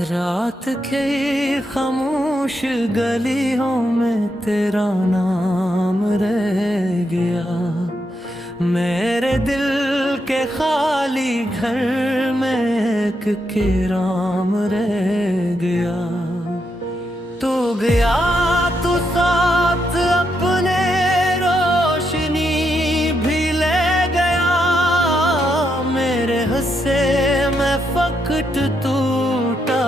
रात के खामोश गलियों में तेरा नाम रह गया। मेरे दिल के खाली घर में एक किराम रह गया। तू गया तू साथ अपने रोशनी भी ले गया। मेरे हंसे में फकट टूटा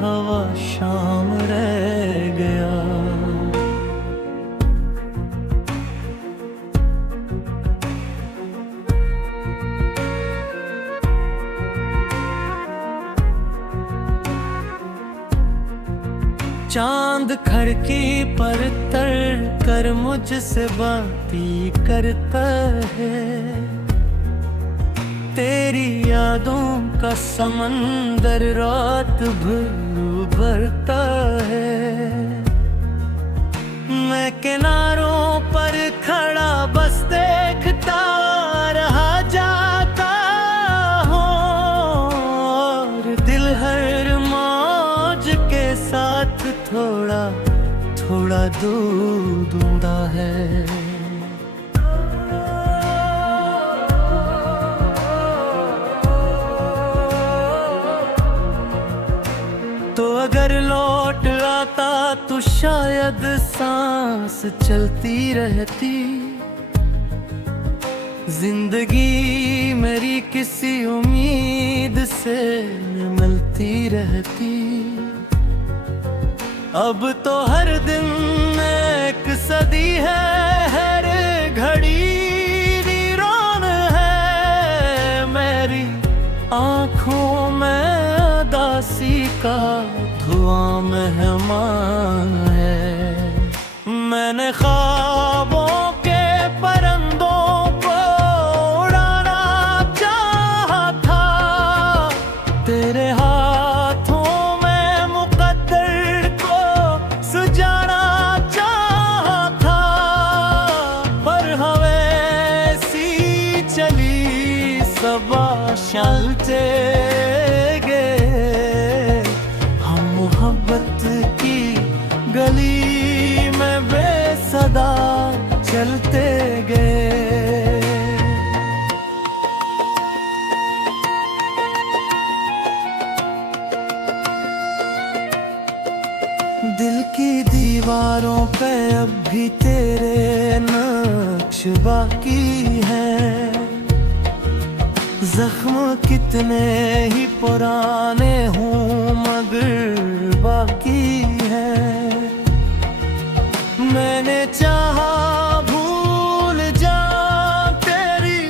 हवा शाम रह गया। चांद खड़की पर तर कर मुझसे बातें करता है। तेरी यादों का समंदर रात भर भरता है। मैं किनारों पर खड़ा बस देखता रहा जाता हूँ, और दिल हर मौज के साथ थोड़ा थोड़ा दूंदा है। तो अगर लौट आता तो शायद सांस चलती रहती। जिंदगी मेरी किसी उम्मीद से मिलती रहती। अब तो हर दिन एक सदी है, हर घड़ी वीरान है। मेरी आँखों में उदासी का धुआं मेहमान है। मैंने ख्वाबों के परिंदों को उड़ाना चाहा था। तेरे हाथों में मुकद्दर को सजाना चाहा था। पर हवें सी चली सबा चलते गए। हम मोहब्बत की गली में बेसदा चलते गए। दिल की दीवारों पे अब भी तेरे नक्श बाकी हैं। जख्म कितने ही पुराने हों मगर बाकी है। मैंने चाहा भूल जा तेरी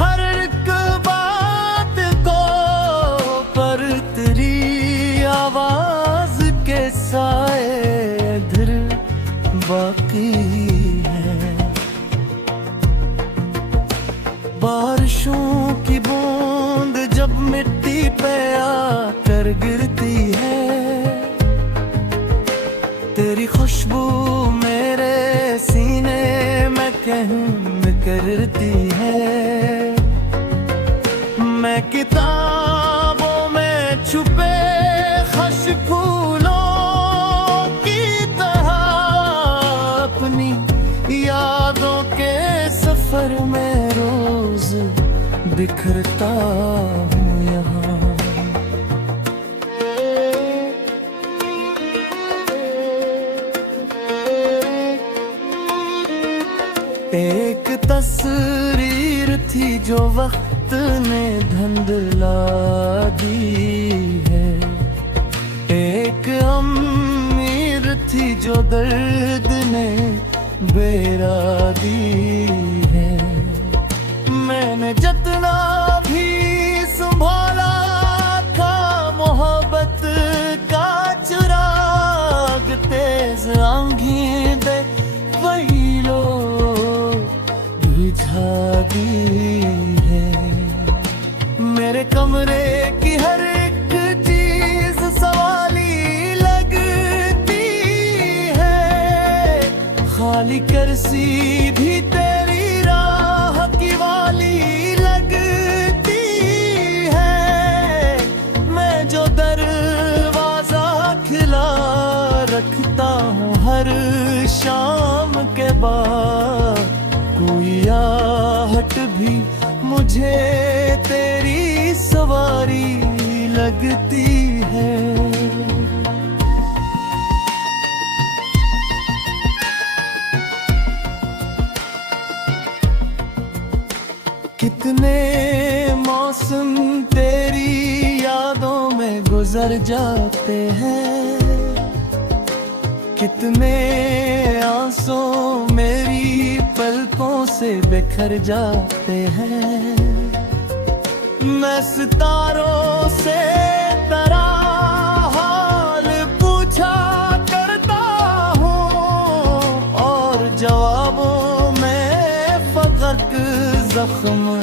हर एक बात को, पर तेरी आवाज के साए इधर बाकी है। बारिशों की बूंद जब मिट्टी पे आकर गिरती है। तेरी खुशबू मेरे सीने में कहम करती है। मैं किताबों में छुपे खश फूलों की तरह अपनी यादों के सफर में रोज बिखरता हूँ यहाँ। एक तस्वीर थी जो वक्त ने धुंधला दी है। एक अमीर थी जो दर्द ने बेरा दी है। मैंने जितना भी संभाला था मोहब्बत का चिराग, तेज आंधी दे वही लो बुझा दी है। मेरे कमरे की हर एक चीज सवाली लगती है। खाली कुर्सी भी तेरी राह की वाली लगती है। मैं जो दरवाजा बार कोई आहट भी मुझे तेरी सवारी लगती है। कितने मौसम तेरी यादों में गुजर जाते हैं, कितने आंसू मेरी पलकों से बिखर जाते हैं। मैं सितारों से तेरा हाल पूछा करता हूँ और जवाबों में फकत जख्म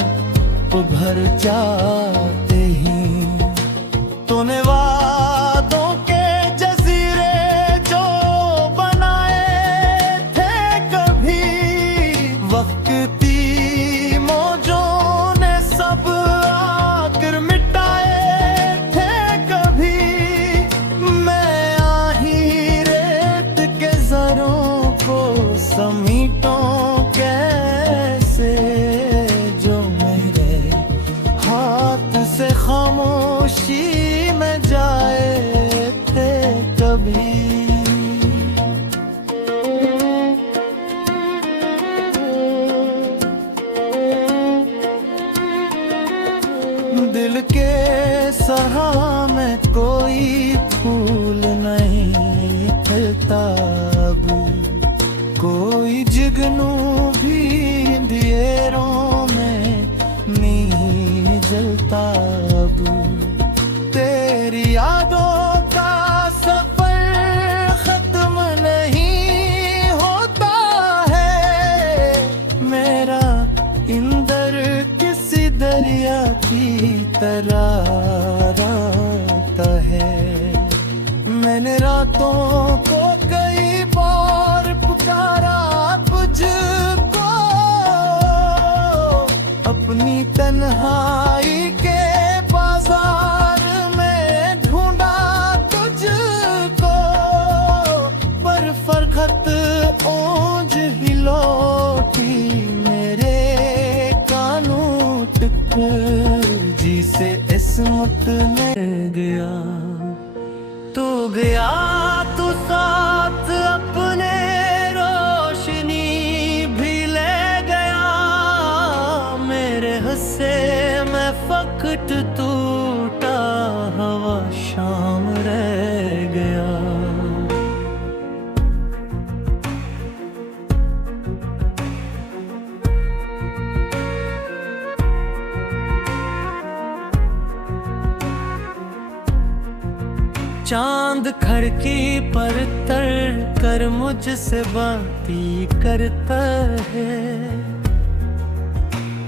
उभर जाते ही। तूने वादों के जजीरे जो बनाए थे कभी, वक्ती मौजों ने सब आकर मिटाए थे कभी। मैं आही रेत के जरों को समीटों कैसे, जो मेरे हाथ से खामोशी में जाए थे कभी। दिल के सहा में कोई फूल नहीं खिलता अब, कोई जुगनू भी अंधेरों में नहीं जलता अब। तेरी यादों का सफर खत्म नहीं होता है, मेरा इंदर किसी दरिया की तरह रहता है। मैंने रातों को कई बार पुकारा तुझको, अपनी तन्हाई के बाजार में ढूंढा तुझको, पर फरगत ओंज ही लौटी मेरे कानों तक। जी से इस्मत में गया तो गया तो साथ अपने रोशनी भी ले गया। मेरे हंसे में फकट टूटा हवा शाम रह गया। चांद खड़की पर तर कर मुझसे बातें करता है,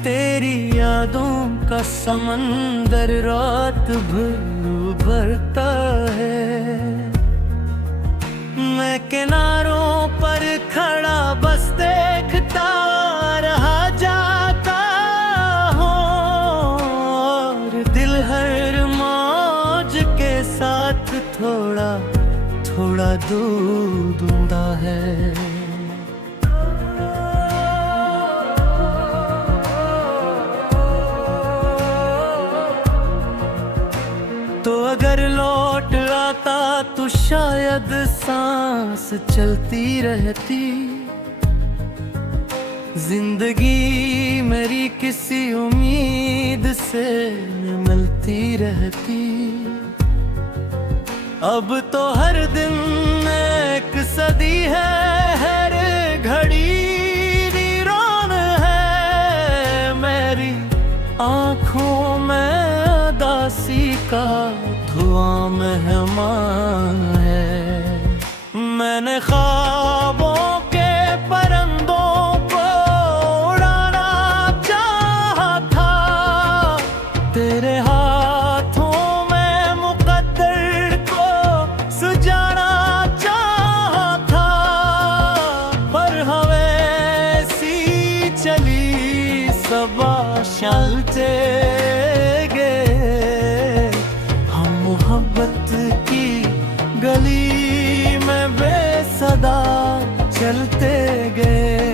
तेरी यादों का समंदर रात भर भरता है। मैं किनारों पर खड़ा बस देखता रहा जाता हूँ, और दिल हर मौज के साथ थोड़ा थोड़ा दूंदा है। तो अगर लौट आता तो शायद सांस चलती रहती, जिंदगी मेरी किसी उम्मीद से मिलती रहती। अब तो हर दिन एक सदी है, हर घड़ी वीरान है। मेरी आँखों में दासी का धुआं मेहमान है। मैंने ख्वाबों के परिंदों को उड़ाना चाहा था, तेरे हाथों में मुकद्दर को सुजाना चाहा था। पर हवें सी चली सबा चलते गए, हम मोहब्बत की गली में बेसदा चलते गए।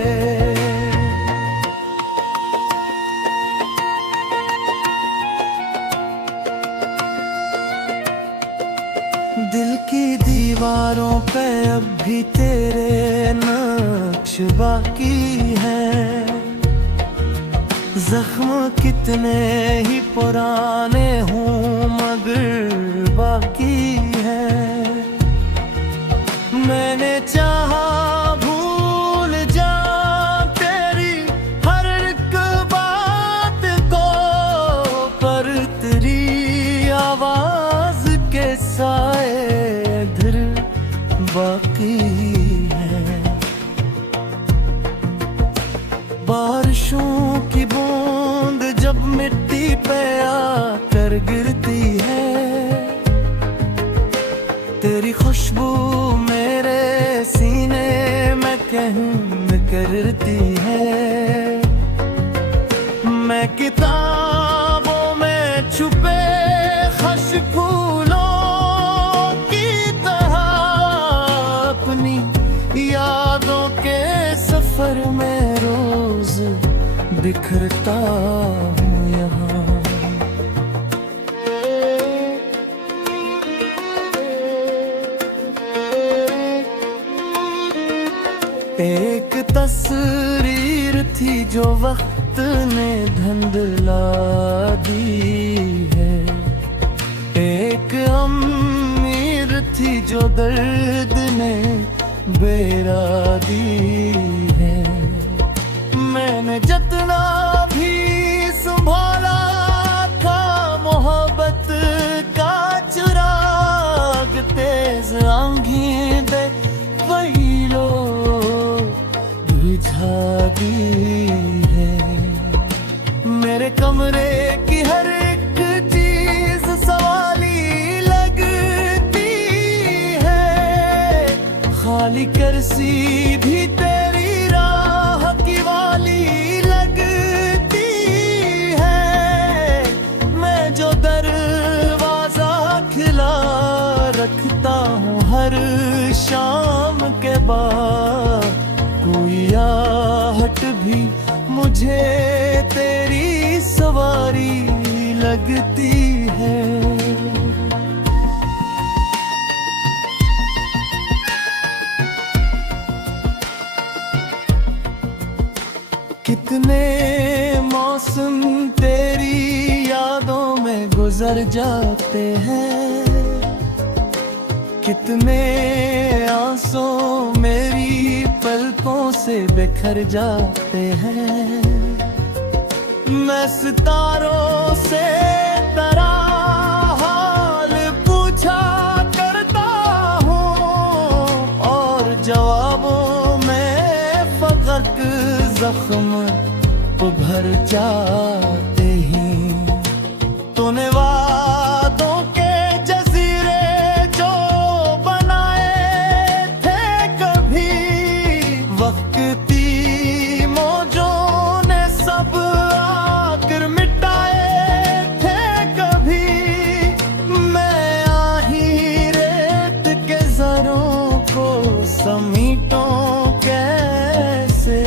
पे अब भी तेरे नक्श बाकी है। जख्म कितने ही पुराने हूँ मगर बाकी है। मैंने चाहा भूल जा तेरी हर एक बात को, पर तेरी आवाज के साए इधर बाकी है। बारिशों की बूंद जब मिट्टी पे आकर गिरती है, तेरी खुशबू मेरे सीने में कहम करती है। मैं किताबों में छुपे खश फूलों की तरह अपनी यादों के सफर में रोज बिखरता हूँ यहाँ। एक तस्वीर थी जो वक्त ने धुंधला दी है, एक अमीर थी जो दर्द ने बेरा दी है। मैंने जितना भी संभाला था मोहब्बत का चिराग, तेज आंधी दे वही लो बुझा दी है। मेरे कमरे की हर एक चीज सवाली लगती है, खाली कुर्सी भी तेरी राह की वाली लगती है। मैं जो दरवाजा खिला रखता हूँ हर शाम के बाद, कोई आहट भी मुझे तेरी सवारी लगती है। कितने मौसम तेरी यादों में गुजर जाते हैं, कितने आंसू मेरी पलकों से बिखर जाते हैं। मैं सितारों से तेरा हाल पूछा करता हूँ, और जवाबों में फकत जख्म उभर जाते ही। तूने वादों के जजीरे जो बनाए थे कभी, वक्ती मौजों ने सब आकर मिटाए थे कभी। मैं आही रेत के जरों को समीटों कैसे,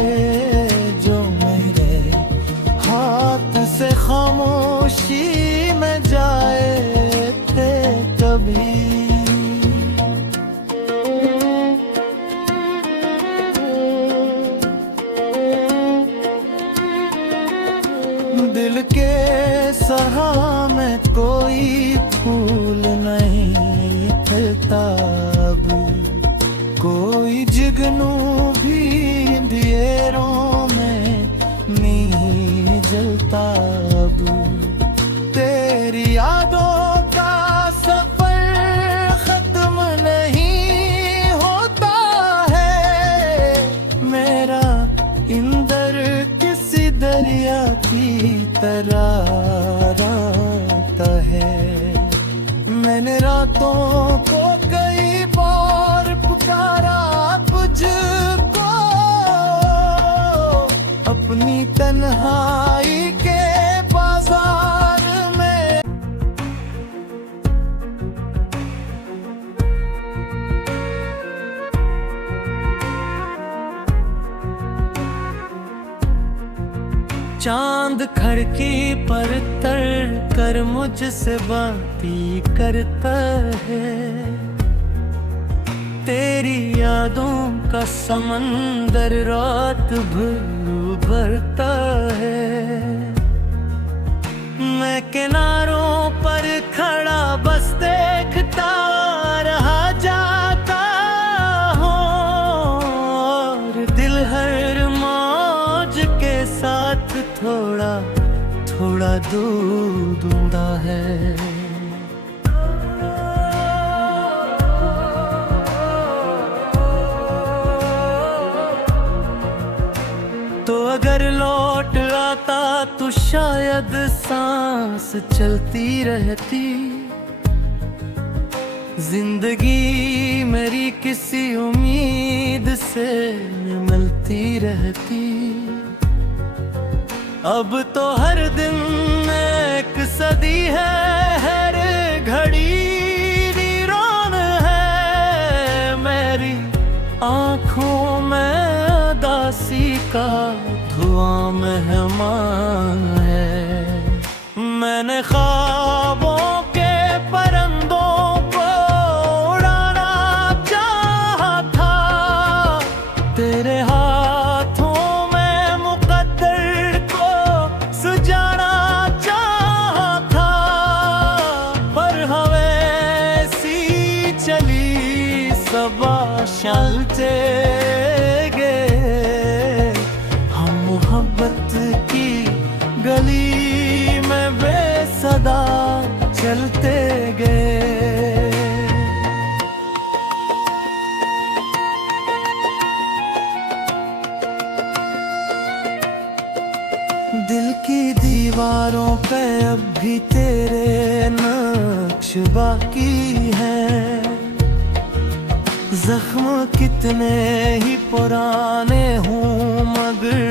जो मेरे हाथ से खामोशी में जाए थे कभी। दिल के सहा में कोई फूल नहीं खिलता अब, कोई जुगनू भी अंधेरों में नहीं जलता अब। तेरी यादों का सफर खत्म नहीं होता है, मेरा इंदर किसी दरिया की तरह रहता है। मैंने रातों को कई बार पुकारा तुझको, अपनी तन्हाई के बाजार में। चांद खड़की पर तर कर मुझसे बातें करता है, तेरी यादों का समंदर रात भर भरता है। मैं किनारों पर खड़ा बस देखता रहा जाता हूँ, और दिल हर मौज के साथ थोड़ा थोड़ा दूर ढूंढा है। तो अगर लौट आता तो शायद सांस चलती रहती, जिंदगी मेरी किसी उम्मीद से मिलती रहती। अब तो हर दिन एक सदी है, हर घड़ी वीरान है। मेरी आँखों में उदासी का धुआं मेहमान है। मैंने ख्वाबों के परिंदों को उड़ाना चाहा था, तेरे हाथों में मुकद्दर को सजाना चाहा था। पर हवें सी चली सबा चलते की गली में बेसदा चलते गए। दिल की दीवारों पे अब भी तेरे नक्श बाकी हैं। जख्म कितने ही पुराने हों मगर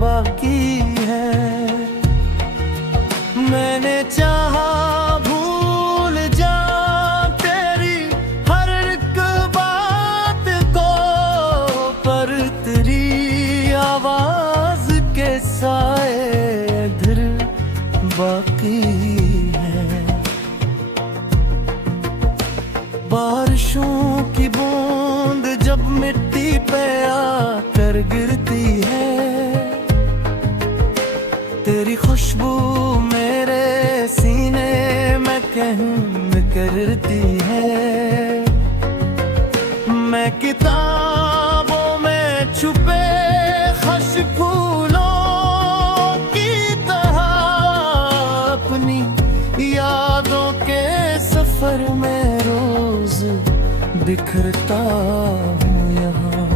बाकी है। मैंने चाहा भूल जा तेरी हर एक बात को, पर तेरी आवाज के साए इधर बाकी है। बारिशों की बूंद जब मिट्टी पे आकर गिरती है, तेरी खुशबू मेरे सीने में कहम करती है। मैं किताबों में छुपे खश फूलों की तरह अपनी यादों के सफर में रोज बिखरता हूँ यहाँ।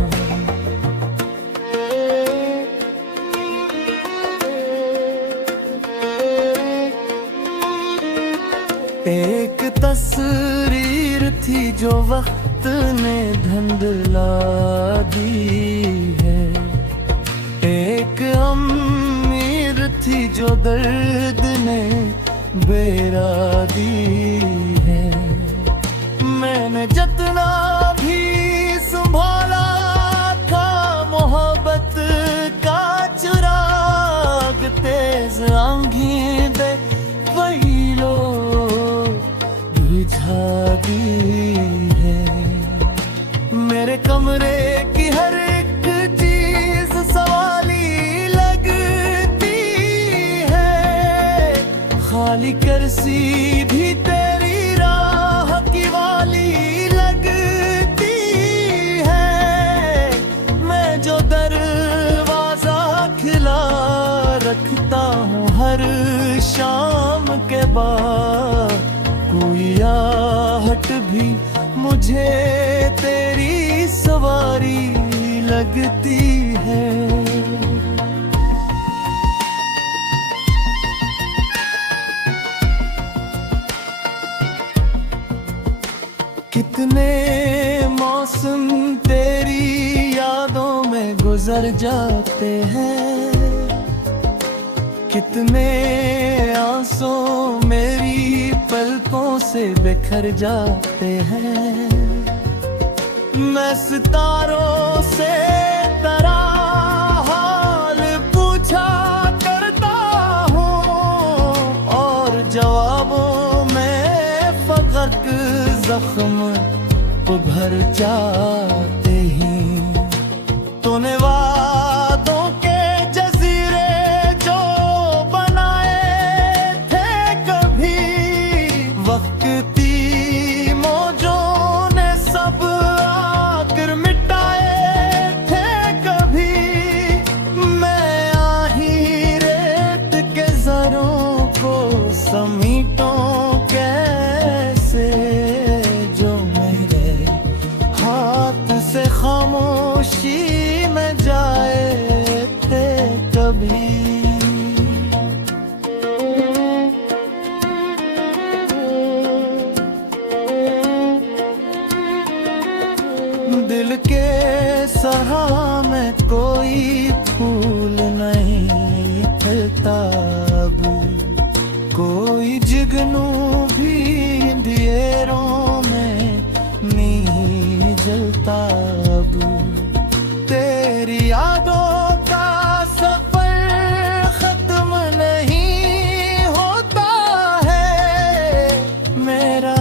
एक तस्वीर थी जो वक्त ने धुंधला दी है, एक अमीर थी जो दर्द ने बेरा दी है। मैंने जितना भी संभाला था मोहब्बत का चिराग, तेज आंधी दे वही लो बुझा दी है। मेरे कमरे की हर एक चीज सवाली लगती है, खाली कुर्सी भी तेरी राह की वाली लगती है। मैं जो दरवाजा खिला रखता हूँ हर शाम के बाद, कोई आहट भी मुझे तेरी सवारी लगती है। कितने मौसम तेरी यादों में गुजर जाते हैं, कितने आंसू मेरी पलकों से बिखर जाते हैं। मैं सितारों से तेरा हाल पूछा करता हूँ, और जवाबों में फकत जख्म भर जाते ही तूने वादों के जजीरे जो बनाए थे कभी वक्ती मौजों ने सब आकर मिटाए थे कभी मैं आही रेत के जरों को समीटों कैसे जो मेरे हाथ से खामोशी में जाए थे कभी दिल के सहा में कोई फूल नहीं खिलता अब कोई जुगनू भी अंधेरों में नहीं जलता अब तेरी यादों का सफर खत्म नहीं होता है मेरा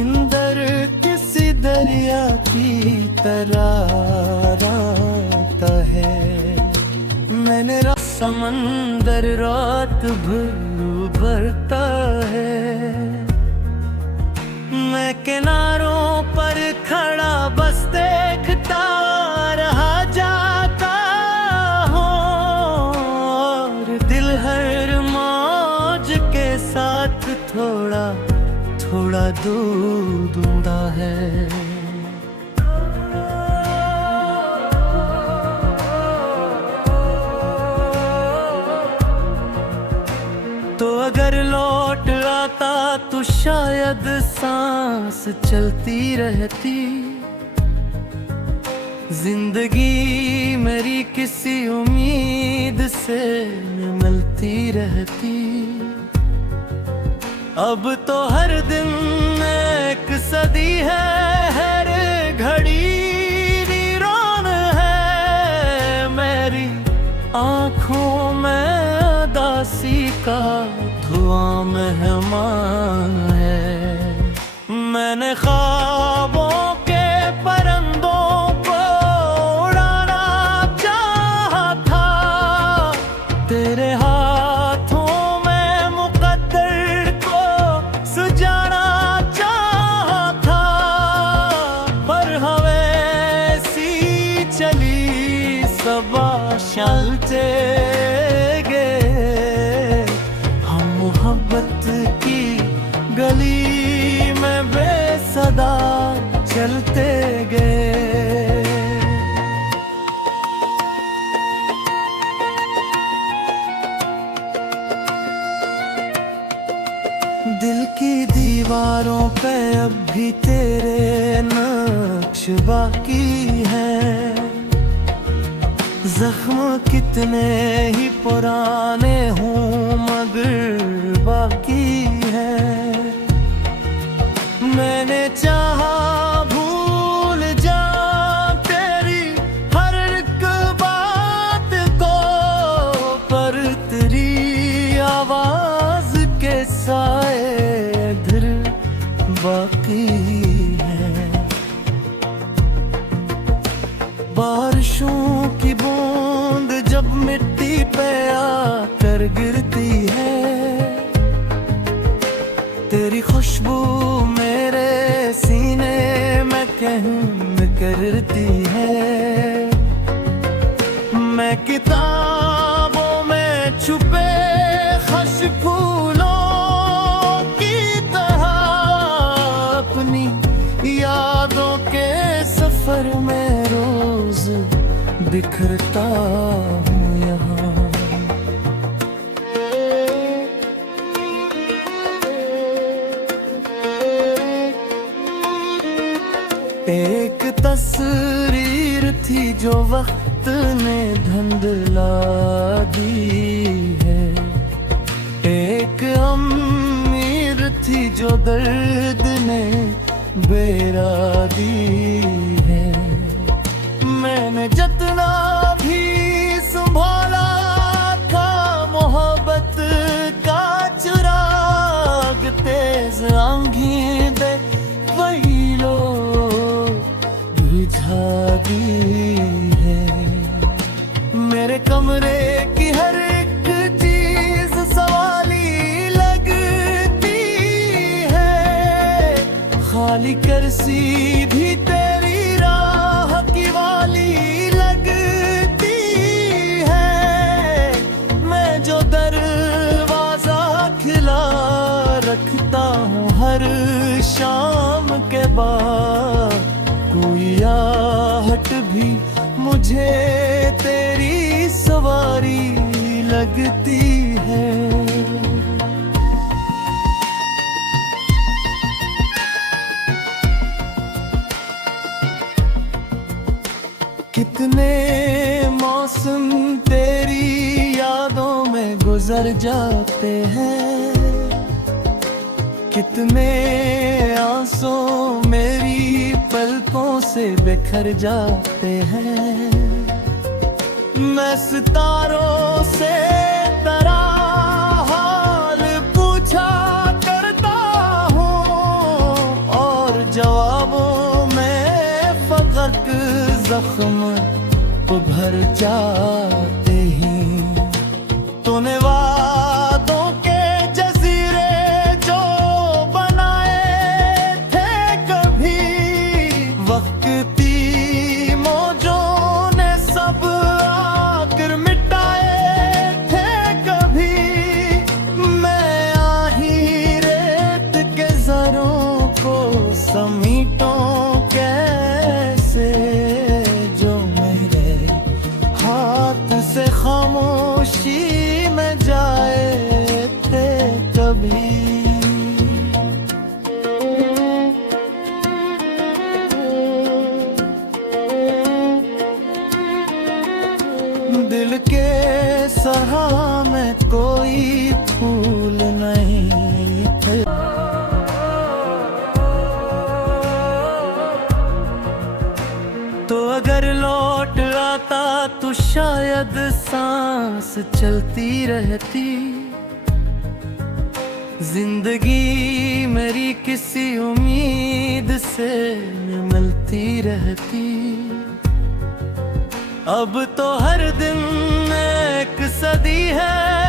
इंदर किसी दरिया की तरह रहता है मैंने समंदर रात भर भरता है मैं किनारों पर खड़ा बस देखता रहा जाता हूँ और दिल हर मौज के साथ थोड़ा थोड़ा दूंदा है तो अगर लौट आता तो शायद सांस चलती रहती जिंदगी मेरी किसी उम्मीद से मिलती रहती अब तो हर दिन एक सदी है हर घड़ी वीरान है मेरी आँखों में उदासी का धुआं मेहमान है मैंने ख्वाबों के परिंदों को उड़ाना चाहा था तेरे हाथों में मुकद्दर को सुजाना चाहा था पर हवें सी चली सबा चलते मोहब्बत की गली में बेसदा चलते गए दिल की दीवारों पे अब भी तेरे नक्श बाकी हैं जख्म कितने ही पुराने हूँ मगर बाकी है मैंने चाहा भूल जा तेरी हर एक बात को पर तेरी आवाज के साए इधर बाकी है बारिशों की बूंद जब मिट्टी पे आकर गिरती है तेरी खुशबू मेरे सीने में कहम करती है मैं किताबों में छुपे खश फूलों की तरह अपनी यादों के सफर में रोज बिखरता हूँ यहाँ एक तस्वीर थी जो वक्त ने धुंधला दी है एक अमीर थी जो दर्द ने बेरा दी है मैंने जितना भी संभाला था मोहब्बत का चुराग तेज आंधी दे वही लोग सीधी तेरी राह की वाली लगती है। मैं जो दरवाजा खिला रखता हूँ हर शाम के बाद, कोई आहट भी मुझे तेरी सवारी लगती है। कितने मौसम तेरी यादों में गुजर जाते हैं, कितने आंसू मेरी पलकों से बिखर जाते हैं। मैं सितारों से तेरा हाल पूछा करता हूँ, और जवाबों में फकत जख्म उभर जाते ही। तूने वादों के जजीरे जो बनाए थे कभी, वक्ती मौजों ने सब आकर मिटाए थे कभी। मैं आही रेत के जरों को समीटों कैसे, जो मेरे हाथ से खामोशी में जाए थे कभी। दिल के सहा में कोई फूल नहीं थे, तो अगर लौट आता तो शायद सांस चलती रहती। जिंदगी मेरी किसी उम्मीद से मिलती रहती। अब तो हर दिन एक सदी है